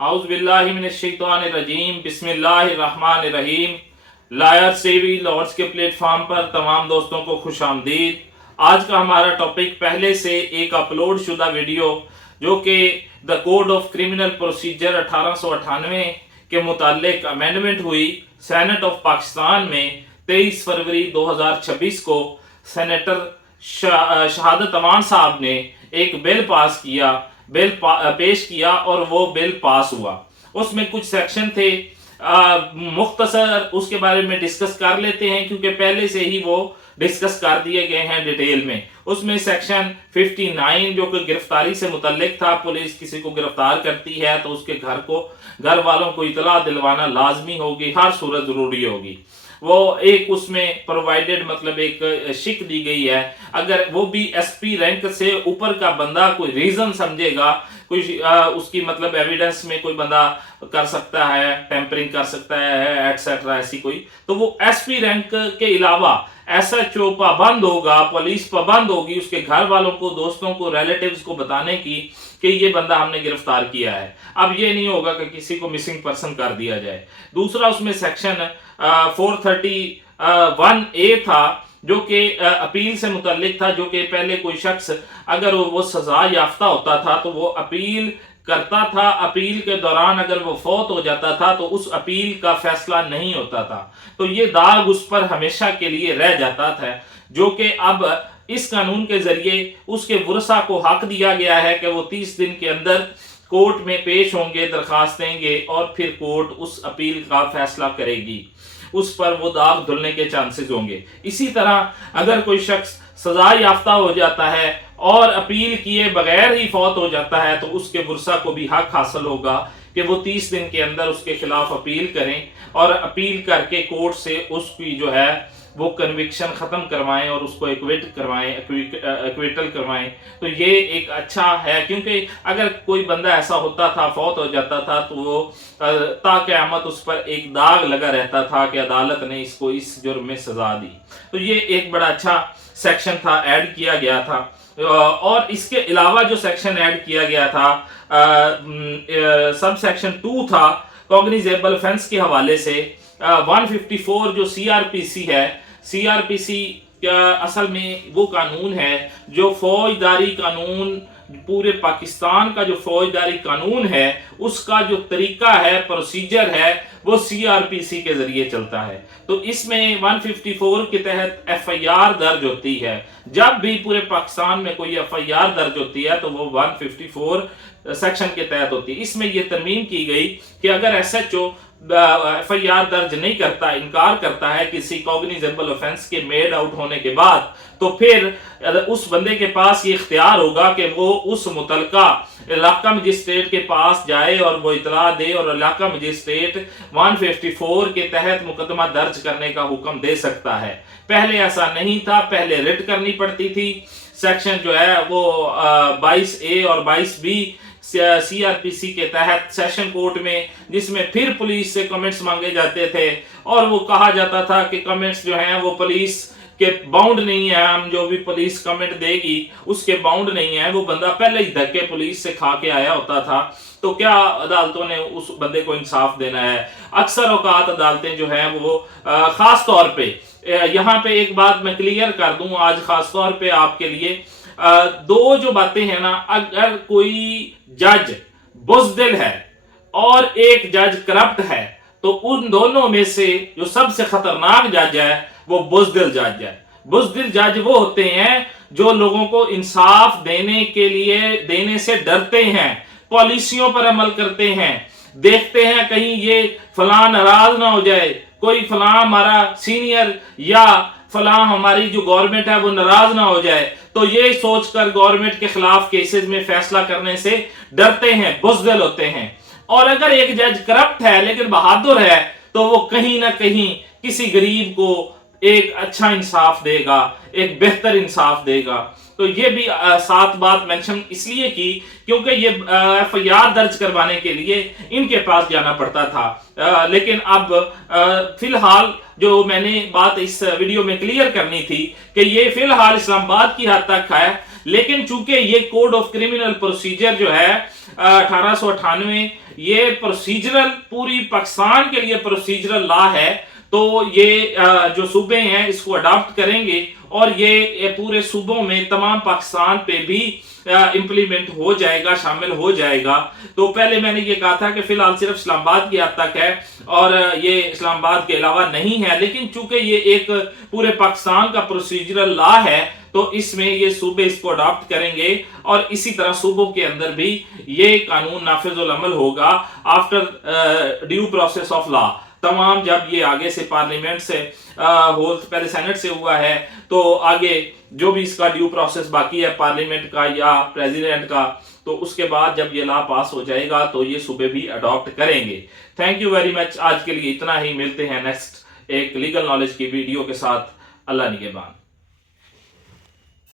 आउज़ बिल्लाहि मिनश्शैतानिर्रजीम बिस्मिल्लाहिर्रहमानिर्रहीम। लायर सेवी लॉर्ड्स के प्लेटफॉर्म पर तमाम दोस्तों को खुश आमदीद। आज का हमारा टॉपिक पहले से एक अपलोड शुदा वीडियो जो कि the code of criminal procedure 1898 के मुतालिक अमेंडमेंट हुई सेनेट ऑफ पाकिस्तान में 23 फरवरी 2026 को सेनेटर शहादत अमान साहब ने एक बिल पास किया, पेश किया और वो बिल पास हुआ। उसमें कुछ सेक्शन थे, मुख्तसर उसके बारे में डिस्कस कर लेते हैं क्योंकि पहले से ही वो डिस्कस कर दिए गए हैं डिटेल में। उसमें सेक्शन 59 जो कि गिरफ्तारी से मुतल्लिक था, पुलिस किसी को गिरफ्तार करती है तो उसके घर वालों को इतला दिलवाना लाजमी होगी, हर सूरत जरूरी होगी। वो एक उसमें प्रोवाइडेड मतलब एक शिक दी गई है, अगर वो भी एसपी रैंक से ऊपर का बंदा कोई रीजन समझेगा, कोई उसकी मतलब एविडेंस में कोई बंदा कर सकता है, टेम्परिंग कर सकता है एटसेट्रा, ऐसी कोई, तो वो एसपी रैंक के अलावा एसएचओ पाबंद होगा, पुलिस पाबंद होगी उसके घर वालों को, दोस्तों को, रिलेटिव्स को बताने की कि ये बंदा हमने गिरफ्तार किया है। अब ये नहीं होगा कि किसी को मिसिंग पर्सन कर दिया जाए। दूसरा उसमें सेक्शन 431A था जो कि अपील से मुतल्लिक था, जो कि पहले कोई शख्स अगर वो सजा याफ्ता होता था तो वो अपील करता था, अपील के दौरान अगर वो फौत हो जाता था तो उस अपील का फैसला नहीं होता था, तो ये दाग उस पर हमेशा के लिए रह जाता था, जो कि अब इस कानून के जरिए उसके वरसा को हक दिया गया है कि वो 30 दिन के अंदर कोर्ट में पेश होंगे, दरखास्त देंगे और फिर कोर्ट उस अपील का फैसला करेगी, उस पर वो दाग धुलने के चांसेस होंगे। इसी तरह अगर कोई शख्स सजा याफ्ता हो जाता है और अपील किए बगैर ही फौत हो जाता है तो उसके वरसा को भी हक हासिल होगा कि वो 30 दिन के अंदर उसके खिलाफ अपील करें और अपील करके कोर्ट से उसकी जो है वो कन्विक्शन ख़त्म करवाएं और उसको एक्विटल करवाएं। तो ये एक अच्छा है, क्योंकि अगर कोई बंदा ऐसा होता था, फौत हो जाता था, तो वो ताक़यामत उस पर एक दाग लगा रहता था कि अदालत ने इसको इस जुर्म में सज़ा दी। तो ये एक बड़ा अच्छा सेक्शन था, ऐड किया गया था। और इसके अलावा जो सेक्शन ऐड किया गया था, सब सेक्शन 2 था कॉग्निजेबल ऑफेंस के हवाले से। 154 जो सीआरपीसी है, सीआरपीसी असल में वो कानून है जो फौजदारी कानून, पूरे पाकिस्तान का जो फौजदारी कानून है उसका जो तरीका है, प्रोसीजर है, वो सीआरपीसी के जरिए चलता है। तो इसमें 154 के तहत एफआईआर दर्ज होती है। जब भी पूरे पाकिस्तान में कोई एफआईआर दर्ज होती है तो वो 154 सेक्शन के तहत होती है। इसमें यह तरमीम की गई कि अगर एसएचओ एफआईआर दर्ज नहीं करता, इनकार करता है किसी कॉग्निजेबल ऑफेंस के मेड आउट होने के बाद, तो फिर उस बंदे के पास ये इख्तियार होगा कि वो उस मुतलका इलाका मजिस्ट्रेट के पास जाए और वो इतला दे और इलाका मजिस्ट्रेट 154 के तहत मुकदमा दर्ज करने का हुक्म दे सकता है। पहले ऐसा नहीं था, पहले रिट करनी पड़ती थी। सेक्शन जो है वो 22A और 22B सीआरपीसी के तहत सेशन कोर्ट में, जिसमें फिर पुलिस से कमेंट्स मांगे जाते थे और वो कहा जाता था कि कमेंट्स जो हैं वो पुलिस के बाउंड नहीं है, हम जो भी पुलिस कमेंट देगी उसके बाउंड नहीं है। वो बंदा पहले ही धक्के पुलिस से खा के आया होता था, तो क्या अदालतों ने उस बंदे को इंसाफ देना है? अक्सर औकात अदालतें जो हैं वो खास तौर पे, यहाँ पे एक बात मैं क्लियर कर दूं आज खास तौर पे आपके लिए, दो जो बातें हैं ना, अगर कोई जज बुज़दिल है और एक जज करप्ट है तो उन दोनों में से जो सबसे खतरनाक जज है वो बुज़दिल जज है। बुज़दिल जज वो होते हैं जो लोगों को इंसाफ देने से डरते हैं, पॉलिसियों पर अमल करते हैं, देखते हैं कहीं ये फलां नाराज ना हो जाए, कोई फलां हमारा सीनियर या फलां हमारी जो गवर्नमेंट है वो नाराज ना हो जाए, तो ये सोचकर गवर्नमेंट के खिलाफ केसेस में फैसला करने से डरते हैं, बुज़दिल होते हैं। और अगर एक जज करप्ट है लेकिन बहादुर है तो वो कहीं ना कहीं किसी गरीब को एक अच्छा इंसाफ देगा, एक बेहतर इंसाफ देगा। तो ये भी साथ बात मेंशन इसलिए की क्योंकि ये एफआईआर दर्ज करवाने के लिए इनके पास जाना पड़ता था। लेकिन अब फिलहाल जो मैंने बात इस वीडियो में क्लियर करनी थी कि ये फिलहाल इस्लामाबाद की हद तक है لیکن چونکہ یہ کوڈ آف کرمنل پروسیجر جو ہے 1898 یہ پروسیجرل پوری پاکستان کے لیے پروسیجرل لا ہے، تو یہ جو صوبے ہیں اس کو اڈاپٹ کریں گے اور یہ پورے صوبوں میں تمام پاکستان پہ بھی امپلیمنٹ ہو جائے گا، شامل ہو جائے گا۔ تو پہلے میں نے یہ کہا تھا کہ فی الحال صرف اسلام آباد کی حد تک ہے اور یہ اسلام آباد کے علاوہ نہیں ہے، لیکن چونکہ یہ ایک پورے پاکستان کا پروسیجرل لا ہے تو اس میں یہ صوبے اس کو اڈاپٹ کریں گے اور اسی طرح صوبوں کے اندر بھی یہ قانون نافذ العمل ہوگا after due process of law. تمام جب یہ آگے سے پارلیمنٹ سے پہلے سینٹ سے ہوا ہے تو آگے جو بھی اس کا ڈیو پروسیس باقی ہے پارلیمنٹ کا یا پریزیڈنٹ کا، تو اس کے بعد جب یہ لا پاس ہو جائے گا تو یہ صوبے بھی اڈاپٹ کریں گے۔ تھینک یو ویری مچ، آج کے لیے اتنا ہی، ملتے ہیں نیکسٹ ایک لیگل نالج کی ویڈیو کے ساتھ۔ اللہ نگہبان۔